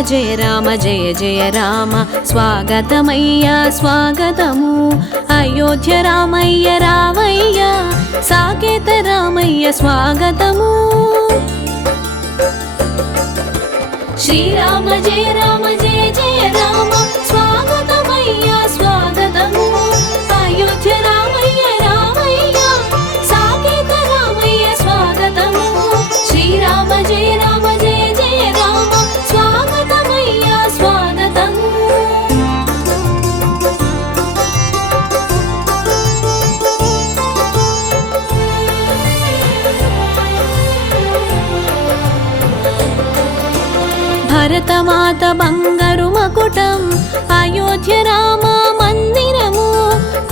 జయ జయ రామ స్వాగతమయ్యా స్వాగతము అయోధ్య రామయ్య రావయ్య సాకేత రామయ్య స్వాగతము శ్రీరామ జయ జయ రామ స్వాగతమయ్యా స్వాగతము అయోధ్య రామయ్య రావయ్య సాకేత రామయ్య స్వాగతము శ్రీరామ జయ జయ రామ స్వాగతమయ్యా స్వాగతము భరతమాత బంగారు మకుటం అయోధ్య రామ మందిరము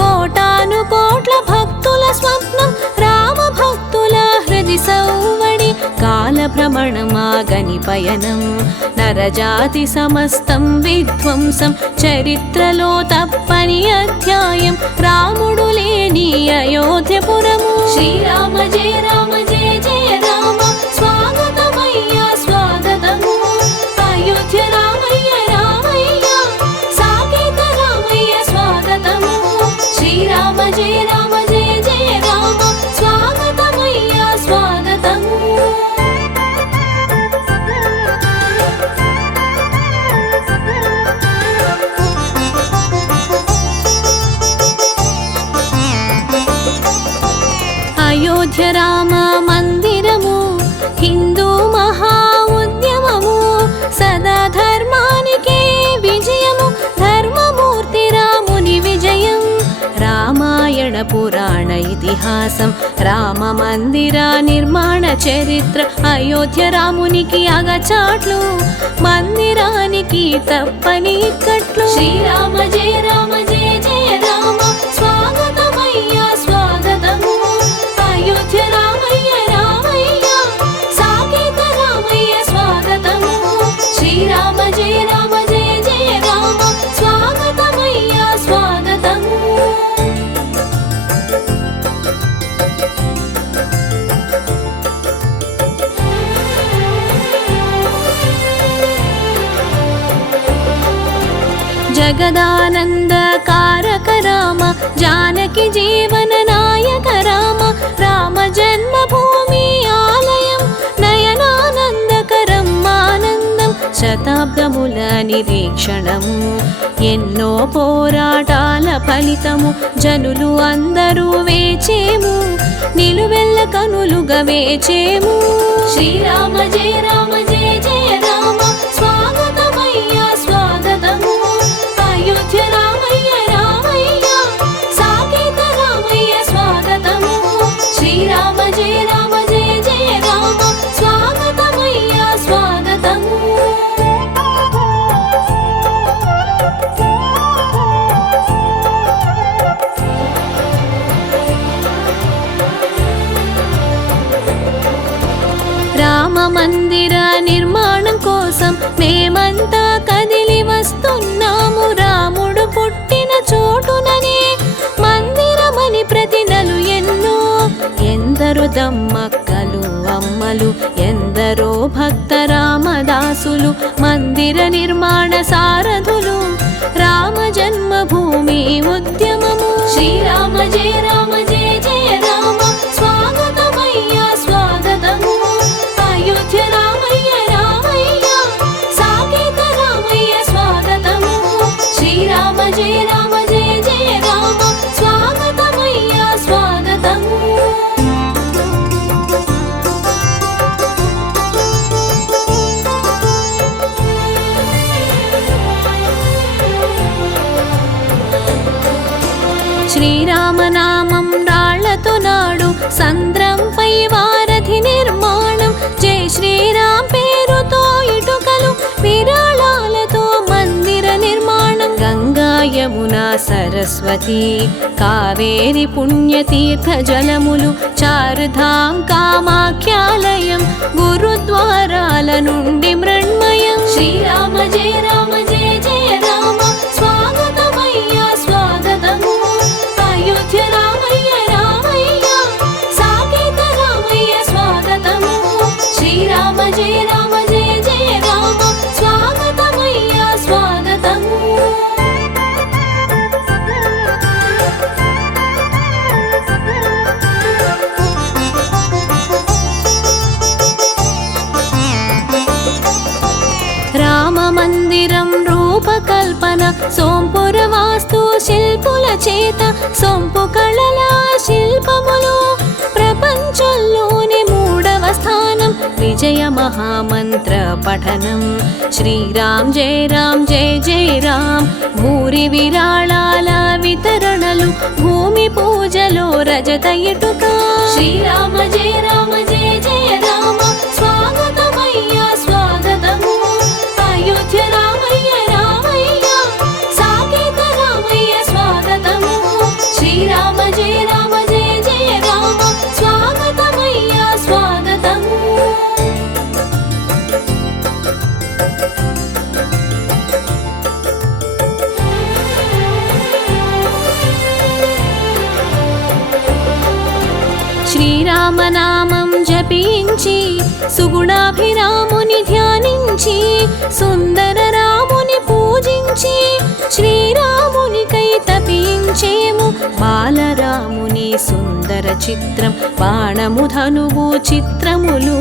కోటాను కోట్ల భక్తుల స్వప్నం రామ భక్తుల హృది సౌవడి కాల భ్రమణమాగని పయనం నరజాతి సమస్తం విధ్వంసం చరిత్రలో తప్పని అధ్యాయం రాముడు లేని అయోధ్యపురము శ్రీరామ జయ జయ రామ స్వాగతమయ్యా స్వాగతము అయోధ్య రామయ్య రామయ్య సాకేత రామయ్య స్వాగతము శ్రీరామ జయ జయ రామ స్వాగతమయ్యా స్వాగతము అయోధ్య రామ మందిరము హిందూ మహా ఉద్యమము సదా ధర్మానికే విజయము ధర్మమూర్తి రాముని విజయం రామాయణ పురాణ ఇతిహాసం రామ మందిర నిర్మాణ చరిత్ర అయోధ్య రామునికి అగచాట్లు మందిరానికి తప్పని కట్లు శ్రీరామ జయ జయ రామ స్వాగతమయ్యా స్వాగతము అయోధ్య రామయ్య రామయ్య సాకేత రామయ్య స్వాగతము శ్రీరామ జయ జయ రామ స్వాగతమయ్యా స్వాగతము జగదానంద కారక రామ జానకి జీవన నాయక రామ రామ జన్మభూమి ఆలయం నయనానందకరం ఆనందం శతాబ్దముల నిరీక్షణము ఎన్నో పోరాటాల ఫలితము జనులు అందరూ వేచేము నిలువెల్ల కనులుగా వేచేము శ్రీరామ జయ జయ రామ స్వాగతమయ్యా స్వాగతము అయోధ్య రామయ్య రామయ్య సాకేత రామయ్య స్వాగతము శ్రీరామ జయ జయ రామ స్వాగతమయ్యా స్వాగతము రామ మందిర నిర్మాణం కోసం మేమంతా కదిలి వస్తున్నాము రాముడు పుట్టిన చోటుననే మందిరమని ప్రతినలు ఎన్నో ఎందరో దమ్మక్కలు అమ్మలు ఎందరో భక్త రామదాసులు మందిర నిర్మాణ సారథులు రామ జన్మభూమి ఉద్యమము శ్రీరామ జయ జయ రామ స్వాగతమయ్యా స్వాగతము అయోధ్య రామయ్య రామయ్య సాకేత రామయ్య స్వాగతము శ్రీరామ జయ జయ రామ స్వాగతమయ్యా స్వాగతము శ్రీరామనామం రాళ్లతో నాడు సంద్రంపై వారధి నిర్మాణం జై శ్రీరామ్ పేరుతో ఇటుకలు విరాళాలతో మందిర నిర్మాణం గంగా యమున సరస్వతి కావేరి పుణ్యతీర్థ జలములు చారుధాం కామాఖ్యాలయం గురుద్వారాల నుండి మృణ్మయం శ్రీరామ జయ జయ రామ స్వాగతమయ్యా స్వాగతము అయోధ్య రామయ్య రామయ్య సాకేత రామయ్య స్వాగతము శ్రీరామ జయ జయ రామ స్వాగత సోంపుర వాస్తు శిల్పుల చేత సొంపు కళల శిల్పములు ప్రపంచంలోనే 3వ స్థానం విజయ మహామంత్ర పఠనం శ్రీరామ్ జయ రామ్ జయ జయ రామ్ భూరి విరాళాల వితరణలు భూమి పూజలో రజత ఇటుక శ్రీరామ జయ రామ జయ జయ రామ స్వాగతమయ్య స్వాగతము అయోధ్య రామయ్య రామయ్య సాకేత రామయ్య స్వాగతము శ్రీరామ జయ రామ జయ జయ రామ స్వాగతమయ్య స్వాగతము శ్రీరామనామం జపించి సుగుణాభిరాముని ధ్యానించి సుందర రాముని పూజించి శ్రీరామునికై తపించేము బాలరాముని సుందర చిత్రం బాణము ధనువు చిత్రములు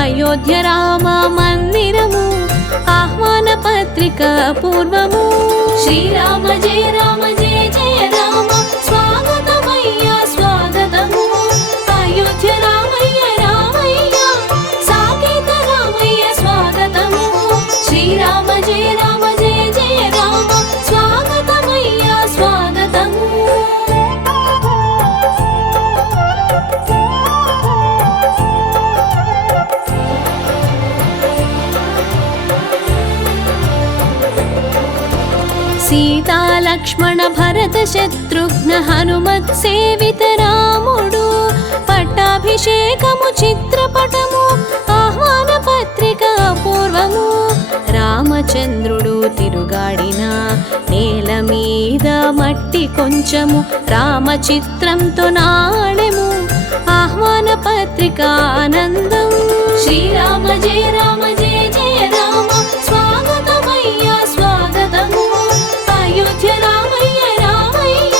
అయోధ్య రామ మందిరము ఆహ్వాన పత్రిక పూర్వము శ్రీరామ జయ రామ జయ జయ రామ స్వాగతమయ్య స్వాగతము అయోధ్య రామయ్య రామయ్య సాకేత రామయ్య స్వాగతము శ్రీరామ జయ రామ జయ జయ రామ స్వాగతమయ్య స్వాగతము సీతా లక్ష్మణ భరత శత్రుఘ్న హనుమత్ సేవిత రాముడు పట్టాభిషేకము చిత్రపటము ఆహ్వాన పత్రిక పూర్వము రామచంద్రుడు తిరుగాడిన నేల మీద మట్టి కొంచెము రామచిత్రంతో నాడెము ఆహ్వాన పత్రిక ఆనందం శ్రీరామ జయ రామ జయ జయ రామ స్వాగతమయ్య స్వాగతము అయోధ్య రామయ్య రామయ్య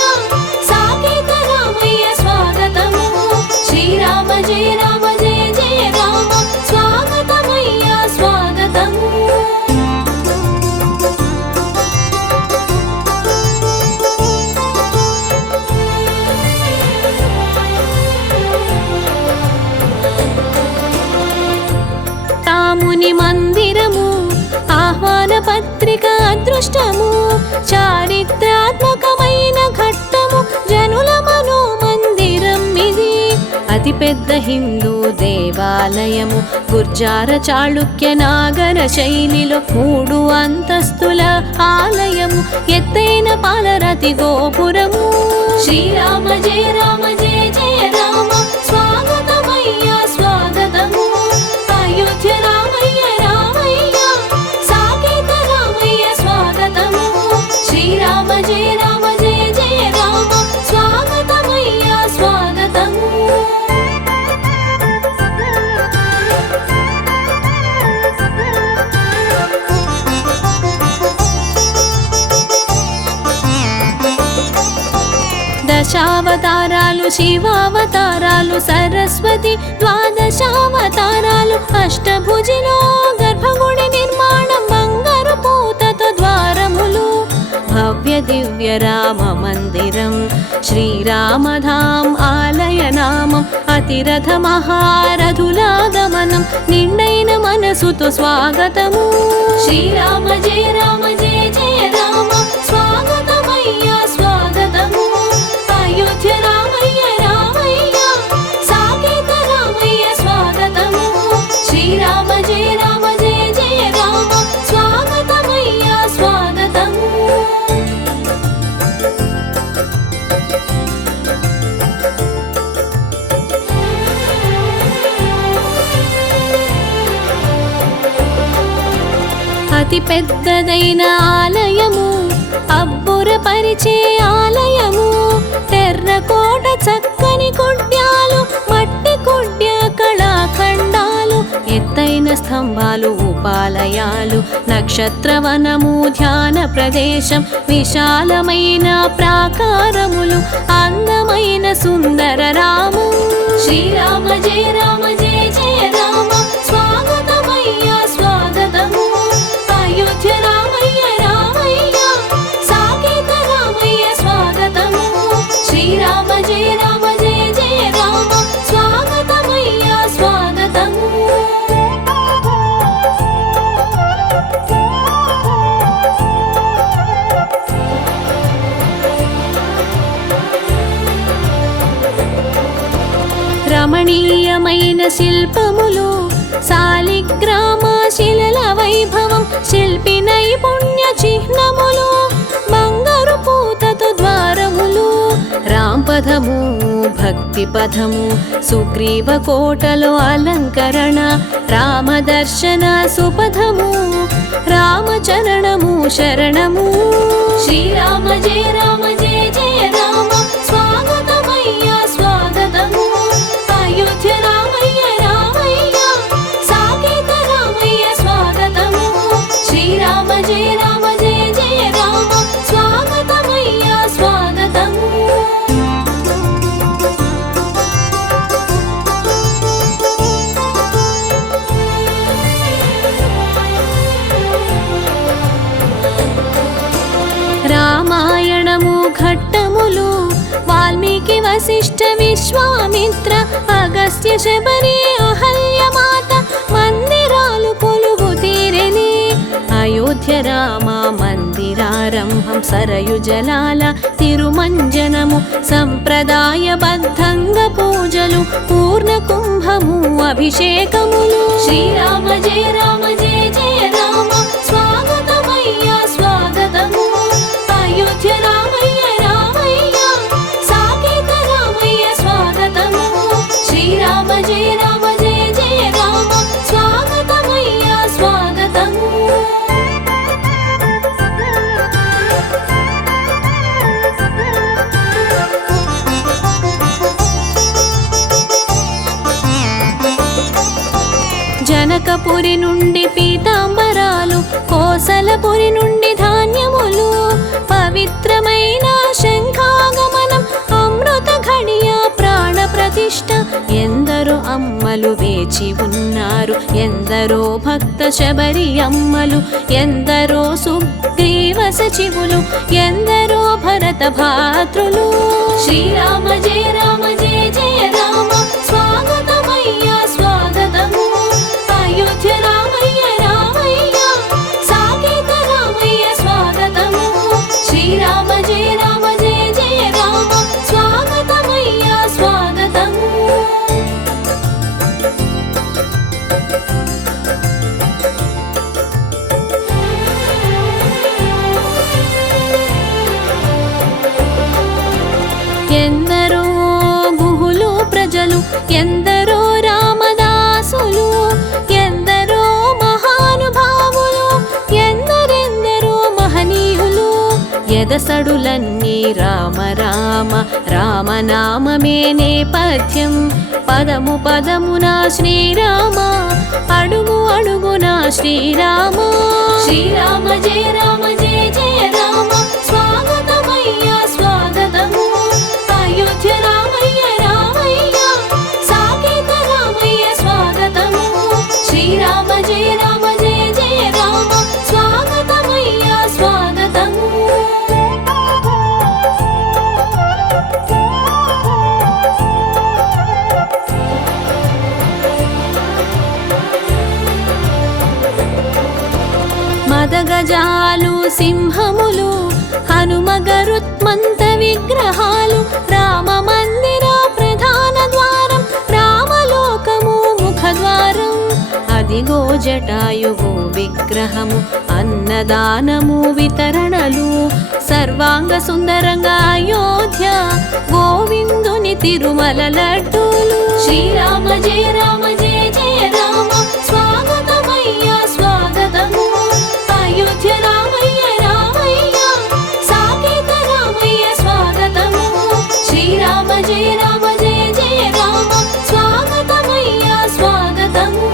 సాకేత రామయ్య స్వాగతము శ్రీరామ జయ రామ జయ జయ రామ స్వాగతమయ్య స్వాగతము రాముని మందిరము ఆహ్వాన పత్రిక అదృష్టము చారిత్రాత్మకమైన ఘట్టము జనుల మనోమందిరం ఇది అతిపెద్ద హిందూ దేవాలయము గుర్జార చాళుక్య నాగర శైలిలో 3 అంతస్తుల ఆలయము ఎత్తైన పాలరాతి గోపురము శ్రీరామ జయ రామ జయ జయ రామ స్వాగతమయ్య స్వాగతము అయోధ్య రామయ్య రామయ్య సాకేత రామయ్య స్వాగతము శ్రీరామ జయ రామ జయ జయ రామ స్వాగతమయ్య స్వాగతము దశావతారాలు శివావతారాలు సరస్వతి ద్వాదశావతారాలు అష్టభుజిలో గర్భగుడి నిర్మాణం బంగారు పూతతో ద్వారములు భవ్య దివ్య రామ మందిరం శ్రీరామధామ్ ఆలయ నామం అతిరథ మహారథులాగమనం నిండైన మనసుతో స్వాగతము శ్రీరామ జయ రామ జయ జయ రామ స్వాగతమయ్య స్వాగతము అయోధ్య రామయ్య రామయ్య సాకేత రామయ్య స్వాగతము శ్రీరామ జయ రామ జయ జయ రామ స్వాగతమయ్య స్వాగతము అతి పెద్దదైన ఆలయము అబ్బురపరిచే ఆలయము టెర్రకోట చక్కని కుడ్యాలు మట్టి కుడ్య కళాఖండాలు ఎత్తైన స్తంభాలు ఉపాలయాలు నక్షత్రవనము ధ్యాన ప్రదేశం విశాలమైన ప్రాకారములు అందమైన సుందర రాము శ్రీరామ జయ రామ జయ జయ రామ స్వాగతమయ్య స్వాగతము అయోధ్య రామయ్య రామయ్య రమణీయమైన శిల్పములు శాలిగ్రామ శిలల వైభవం శిల్పి నైపుణ్య చిహ్నములు బంగారు పూతతో ద్వారములు రాంపదము భక్తి పదము సుగ్రీవ కోటలో అలంకరణ రామదర్శన సుపథము రామచరణము శరణము శ్రీరామ జయ రామ జయ జయ రామ స్వాగతమయ్యా స్వాగతము అయోధ్య రామయ్య రామయ్య సాకేత రామయ్య స్వాగతము శ్రీరామ జయ రామ జయ జయ రామ స్వాగతమయ్యా స్వాగతము రామాయణము ఘట్టములు వాల్మీకి వశిష్ఠ విశ్వామిత్ర అగస్త్య శబరి అహల్యమాత మందిరాలు కొలువు తీరెని అయోధ్య రామ మందిరారంభం సరయు జలాల తిరుమంజనము సంప్రదాయబద్ధంగా పూజలు పూర్ణ కుంభము అభిషేకములు శ్రీరామ జయ రామ జయ జయ రామ స్వాగతమయ్యా స్వాగతము అయోధ్య రామయ్య రామయ్య సాకేత రామయ్య స్వాగతము శ్రీరామ జయ రామ జయ జయ రామ స్వాగతమయ్యా స్వాగతము జనకపురి నుండి పీతాంబరాలు కోసలపురి నుండి ధాన్యములు పవిత్రమైన శంఖాగమనం అమృత ఘడియ ప్రాణ ప్రతిష్ఠ ఎందరో అమ్మలు వేచి ఉన్నారు ఎందరో భక్త శబరి అమ్మలు ఎందరో సుగ్రీవ సచివులు ఎందరో భరత భాతృలు శ్రీరామ జయ రామ జయ జయ రామ స్వాగతమయ్యా స్వాగతము అయోధ్య రామయ్య రామయ్య సాకేత రామయ్య స్వాగతము శ్రీరామ జయ రామ జయ జయ రామ స్వాగతమయ్యా స్వాగతము ఎందరో గుహులు ప్రజలు ఎందరో రామదాసులు ఎందరో మహానుభావులు ఎందరెందరో మహనీయులు ఎదసడులన్నీ రామ రామ రామనామమే నేపథ్యం పదము పదమున శ్రీరామ అడుగు అడుగున శ్రీరామ శ్రీరామ జయ రామ జయ జయ రామ స్వాగతమయ్యా స్వాగతము అయోధ్య రామయ్య రామయ్య సాకేత రామయ్య స్వాగతము శ్రీరామ జయ రామ జయ జయ రామ స్వాగతమయ్యా స్వాగతము మదగజాలు సింహములు హనుమ గరుత్మంత విగ్రహాలు రామ మందిర ప్రధాన ద్వారం రామలోకము ముఖద్వారం అదిగో జటాయువు విగ్రహము అన్నదానము వితరణలు సర్వాంగ సుందరంగా అయోధ్య గోవిందుని తిరుమల లడ్డూలు శ్రీరామ జయ రామ జయ జయ రామ స్వాగతమయ్యా స్వాగతము అయోధ్య రామయ్య రామయ్య సాకేత రామయ్య స్వాగతము శ్రీరామ జయ రామ జయ జయ రామ స్వాగతమయ్యా స్వాగతము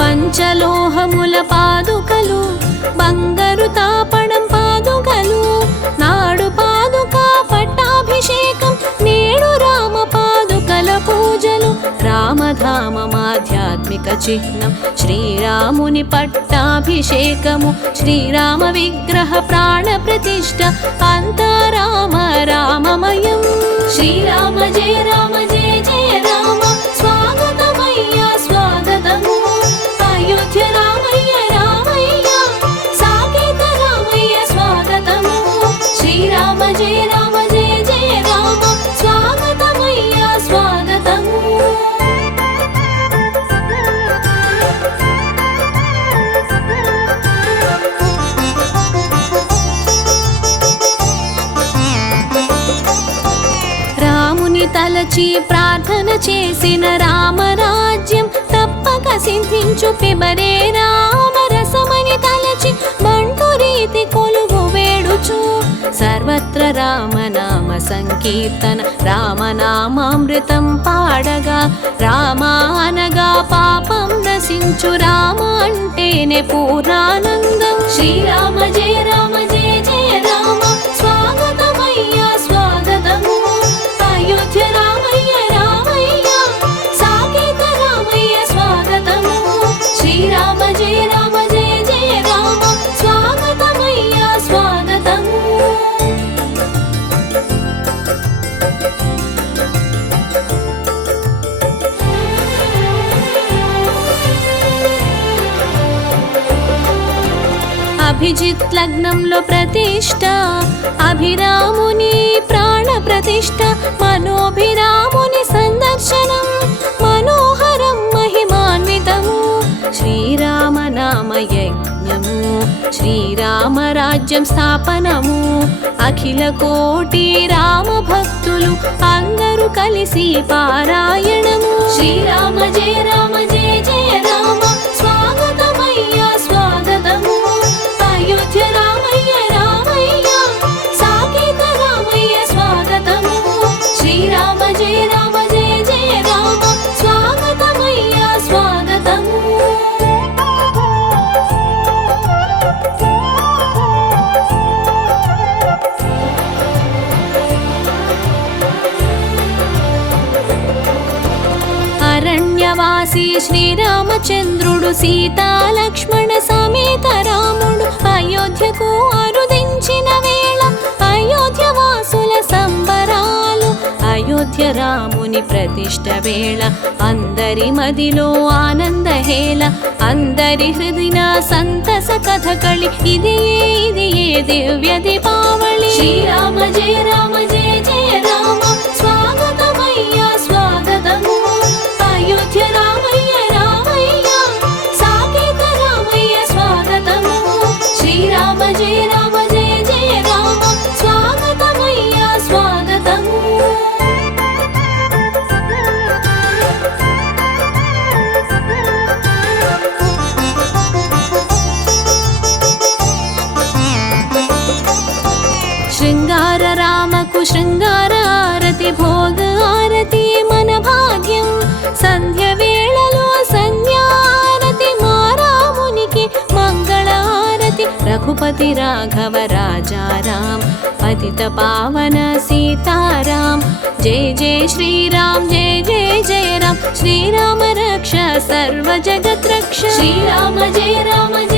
పంచలోహముల పాదుకలు బంగారు తాపడం పాదుకలు నాడు పాదుక పట్టాభిషేకం నేడు రామ పాదుకల పూజలు రామధామమాధ్యాత్మిక చిహ్నం శ్రీరాముని పట్టాభిషేకము శ్రీరామ విగ్రహ ప్రాణ ప్రతిష్ఠ అంతా రామ రామమయం శ్రీరామ జయ రామ జయ జయ రామ స్వాగతమయ్యా స్వాగతము తలచి ప్రార్థన చేసిన రామరాజ్యం తప్పక సిద్ధించు పిబరే రామరసమని తలచి బంటు రీతి కొలువు వేడుచు సర్వత్ర రామనామ సంకీర్తన రామనామామృతం పాడగా రామ అనగా పాపం నశించు రామ అంటేనే పూర్ణానందం శ్రీరామ జయ రామ జయ జయ రామ స్వాగతమయ్యా స్వాగతము అయోధ్య రామయ్య రామయ్య సాకేత రామయ్య స్వాగతము శ్రీరామ జయ రామ జయ జయ రామ స్వాగతమయ్యా స్వాగతము అభిజిత్ లగ్నంలో ప్రతిష్ట అభిరాముని ప్రాణ ప్రతిష్ట మనోభిరాముని సందర్శనం మనోహరం మహిమాన్వితము శ్రీరామనామ యజ్ఞము శ్రీరామరాజ్యం స్థాపనము అఖిల కోటి రామ భక్తులు అందరూ కలిసి పారాయణము శ్రీరామ జయ రామ జయ జయ రామ స్వాగతమయ్యా స్వాగతము అయోధ్య రామయ్య రామయ్య సాకేత రామయ్య స్వాగతము శ్రీరామ జయ రామ జయ జయ రామ స్వాగతమయ్యా స్వాగతము అరణ్యవాసి శ్రీరామచంద్రుడు సీతా లక్ష్మణ సమేత రాముడు అయోధ్యకు అరుదించిన వేళ అయోధ్య వాసుల సంబరాలు అయోధ్య రాముని ప్రతిష్ట వేళ అందరి మదిలో ఆనందహేళ అందరి హృదయ సంతస కథకళి ఇదియే దివ్య దీపావళి శ్రీరామ జయ రామ జయ జయ రామ స్వాగతమయ్యా స్వాగతము అయోధ్య రామయ్య రామయ్య సాకేత రామయ్య స్వాగతము శ్రీరామ జయ రామ జయ జయ రామ స్వాగతమయ్యా స్వాగతము శృంగార రామకు శృంగార ఆరతి భోగ ఆరతి మన భాగ్యం సంధ్య వేళలో సంధ్యారతి మా రామునికి మంగళారతి రఘుపతి రాఘవ రాజారాం పతిత పావన సీతారాం జయ జయ శ్రీరామ్ జయ జయ జయ రామ్ శ్రీరామ రక్ష సర్వ జగత్ రక్ష శ్రీరామ జయ రామ జయ